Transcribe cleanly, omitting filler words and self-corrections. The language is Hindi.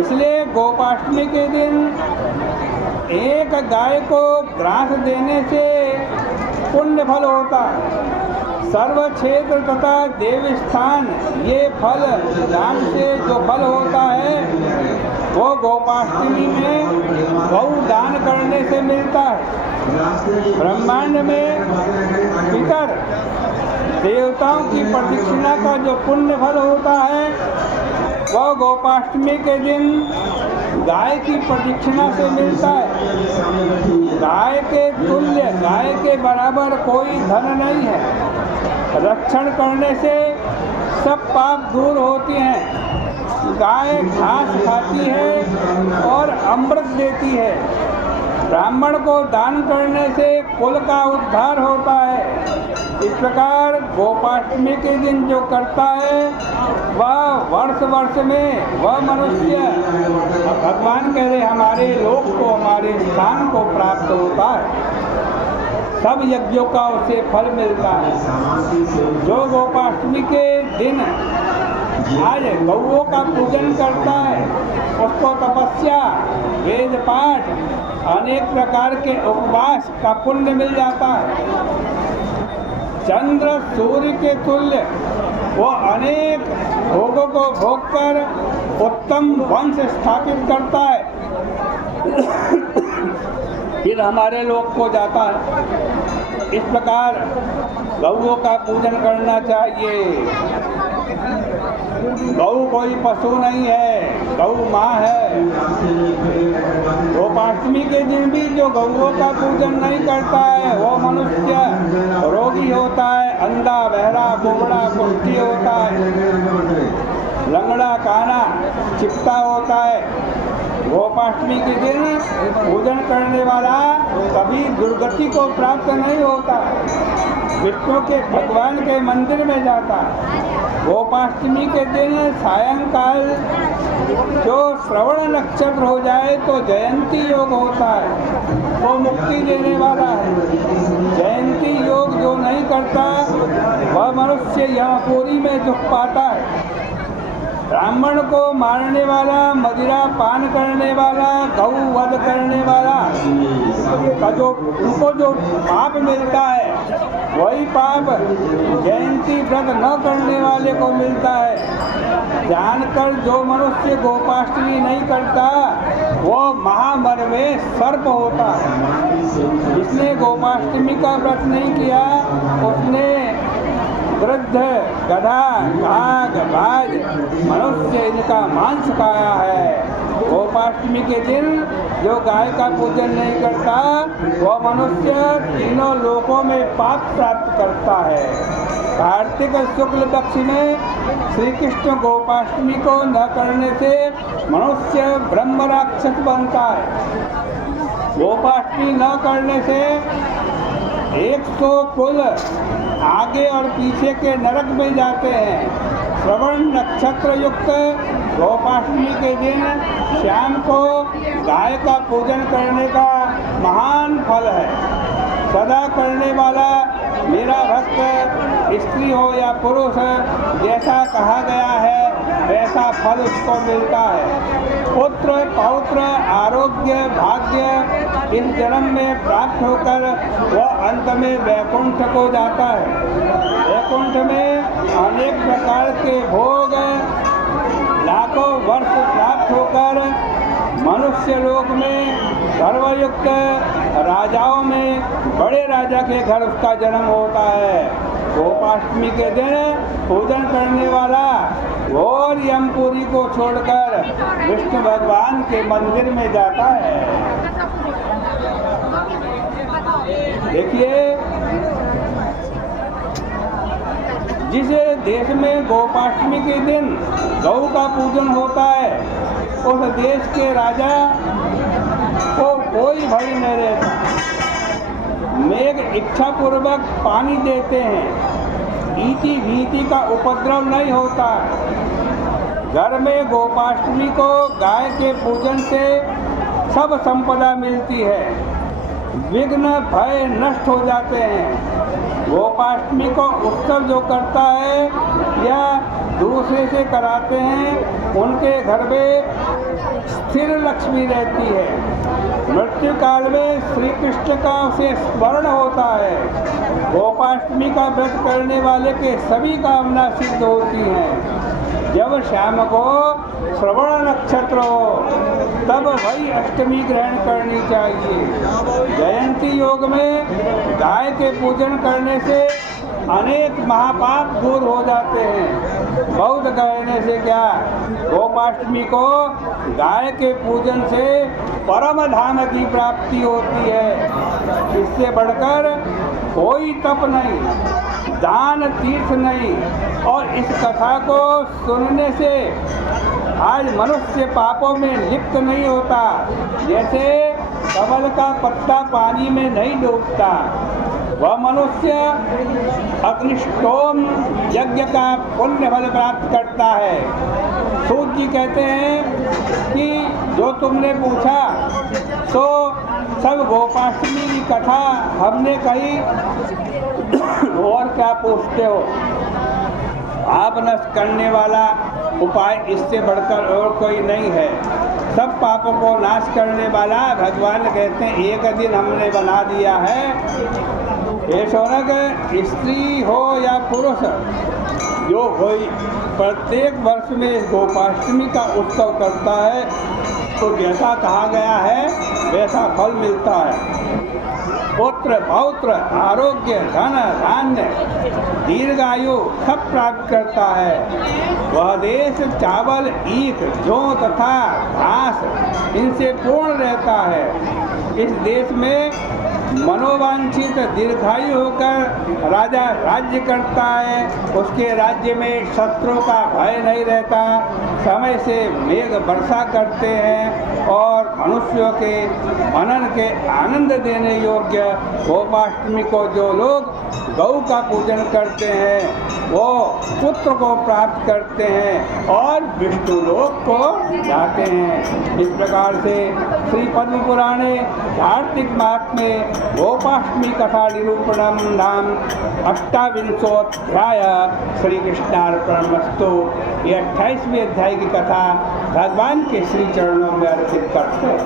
इसलिए गोपाष्टमी के दिन एक गाय को ग्रास देने से पुण्य फल होता। सर्व क्षेत्र तथा देव स्थान ये फल दान से जो फल होता है वो गोपाष्टमी में गौ दान करने से मिलता है। ब्रह्मांड में पितर देवताओं की प्रदक्षिणा का जो पुण्य फल होता है वह गोपाष्टमी के दिन गाय की प्रदक्षिणा से मिलता है। गाय के तुल्य, गाय के बराबर कोई धन नहीं है। रक्षण करने से सब पाप दूर होते हैं। गाय घास खाती है और अमृत देती है। ब्राह्मण को दान करने से कुल का उद्धार होता है। इस प्रकार गोपाष्टमी के दिन जो करता है वह वर्ष वर्ष में वह मनुष्य, भगवान कह रहे हमारे लोक को, हमारे स्थान को प्राप्त होता है। सब यज्ञों का उसे फल मिलता है। जो गोपाष्टमी के दिन आज गौओं का पूजन करता है उसको तपस्या, वेद पाठ, अनेक प्रकार के उपवास का पुण्य मिल जाता है। चंद्र सूर्य के तुल्य वो अनेक भोगों को भोग कर उत्तम वंश स्थापित करता है। फिर हमारे लोक को जाता है। इस प्रकार गौओं का पूजन करना चाहिए। गौ कोई पशु नहीं है, गौ माँ है। गोपाष्टमी के दिन भी जो गौओं का पूजन नहीं करता है वो मनुष्य रोगी होता है, अंधा, बहरा, कुबड़ा, कुष्ठी होता है, लंगड़ा, काना, चिपटा होता है। गोपाष्टमी के दिन पूजन करने वाला कभी दुर्गति को प्राप्त नहीं होता, विष्णु के भगवान के मंदिर में जाता। गोपाष्टमी के दिन सायंकाल जो श्रवण नक्षत्र हो जाए तो जयंती योग होता है, वो मुक्ति देने वाला है। जयंती योग जो नहीं करता वह मनुष्य यहाँ पूरी में दुख पाता है। ब्राह्मण को मारने वाला, मदिरा पान करने वाला, गौ वध करने वाला का जो उनको जो पाप मिलता है वही पाप जयंती व्रत न करने वाले को मिलता है। जानकर जो मनुष्य गोपाष्टमी नहीं करता वो महामर में सर्प होता है। जिसने गोपाष्टमी का व्रत नहीं किया उसने वृद्ध, गधा, काग, बाज, मनुष्य इनका मांस खाया है। गोपाष्टमी के दिन जो गाय का पूजन नहीं करता वह मनुष्य तीनों लोकों में पाप प्राप्त करता है। कार्तिक शुक्ल पक्ष में श्री कृष्ण गोपाष्टमी को न करने से मनुष्य ब्रह्म राक्षस बनता है। गोपाष्टमी न करने से 100 कुल आगे और पीछे के नरक में जाते हैं। श्रवण नक्षत्र युक्त गोपाष्टमी के दिन शाम को गाय का पूजन करने का महान फल है। सदा करने वाला मेरा भक्त स्त्री हो या पुरुष जैसा कहा गया है वैसा फल उसको मिलता है। पुत्र, पौत्र, आरोग्य, भाग्य इस जन्म में प्राप्त होकर वह अंत में वैकुंठ को जाता है। वैकुंठ में अनेक प्रकार के भोग लाखों वर्ष प्राप्त होकर मनुष्य लोक में गर्वयुक्त राजाओं में बड़े राजा के घर उसका जन्म होता है। गोपाष्टमी के दिन पूजन करने वाला और यमपुरी को छोड़कर विष्णु भगवान के मंदिर में जाता है। देखिए, जिस देश में गोपाष्टमी के दिन गौ का पूजन होता है उस देश के राजा को कोई भय नहीं रहता। मेघ इच्छा पूर्वक पानी देते हैं, ईति भीति का उपद्रव नहीं होता। घर में गोपाष्टमी को गाय के पूजन से सब संपदा मिलती है, विघ्न भय नष्ट हो जाते हैं। गोपाष्टमी को उत्सव जो करता है या दूसरे से कराते हैं उनके घर में स्थिर लक्ष्मी रहती है। मृत्यु काल में श्री कृष्ण का उसे स्मरण होता है। गोपाष्टमी का व्रत करने वाले के सभी कामना सिद्ध होती हैं। जब शाम को श्रवण नक्षत्र हो तब वही अष्टमी ग्रहण करनी चाहिए। जयंती योग में गाय के पूजन करने से अनेक महापाप दूर हो जाते हैं। बौद्ध कहने से क्या, गोपाष्टमी को गाय के पूजन से परम धाम की प्राप्ति होती है। इससे बढ़कर कोई तप नहीं, दान तीर्थ नहीं। और इस कथा को सुनने से आज मनुष्य पापों में लिप्त नहीं होता। जैसे कमल का पत्ता पानी में नहीं डूबता, वह मनुष्य अग्निष्टोम यज्ञ का पुण्य फल प्राप्त करता है। सूत जी कहते हैं कि जो तुमने पूछा तो सब गोपाष्टमी की कथा हमने कही, और क्या पूछते हो। पाप नष्ट करने वाला उपाय इससे बढ़कर और कोई नहीं है। सब पापों को नाश करने वाला भगवान कहते हैं एक दिन हमने बना दिया है। ये शौनक स्त्री हो या पुरुष, जो कोई प्रत्येक वर्ष में गोपाष्टमी का उत्सव करता है तो जैसा कहा गया है वैसा फल मिलता है। पुत्र पौत्र आरोग्य धन धान्य दीर्घायु सब प्राप्त करता है। वह देश चावल ईख जौ तथा घास इनसे पूर्ण रहता है। इस देश में मनोवांछित दीर्घायु होकर राजा राज्य करता है। उसके राज्य में शत्रुओं का भय नहीं रहता। समय से मेघ वर्षा करते हैं और मनुष्यों के मनन के आनंद देने योग्य गोपाष्टमी को जो लोग गौ का पूजन करते हैं वो पुत्र को प्राप्त करते हैं और विष्णु लोक को जाते हैं। इस प्रकार से श्री पद्म पुराणे कार्तिक मास में गोपाष्टमी कथा निरूपणम नाम 28वाध्याय श्री कृष्णार्पणमस्तु। ये 28वें अध्याय की कथा भगवान के श्री चरणों में अर्पित करते हैं।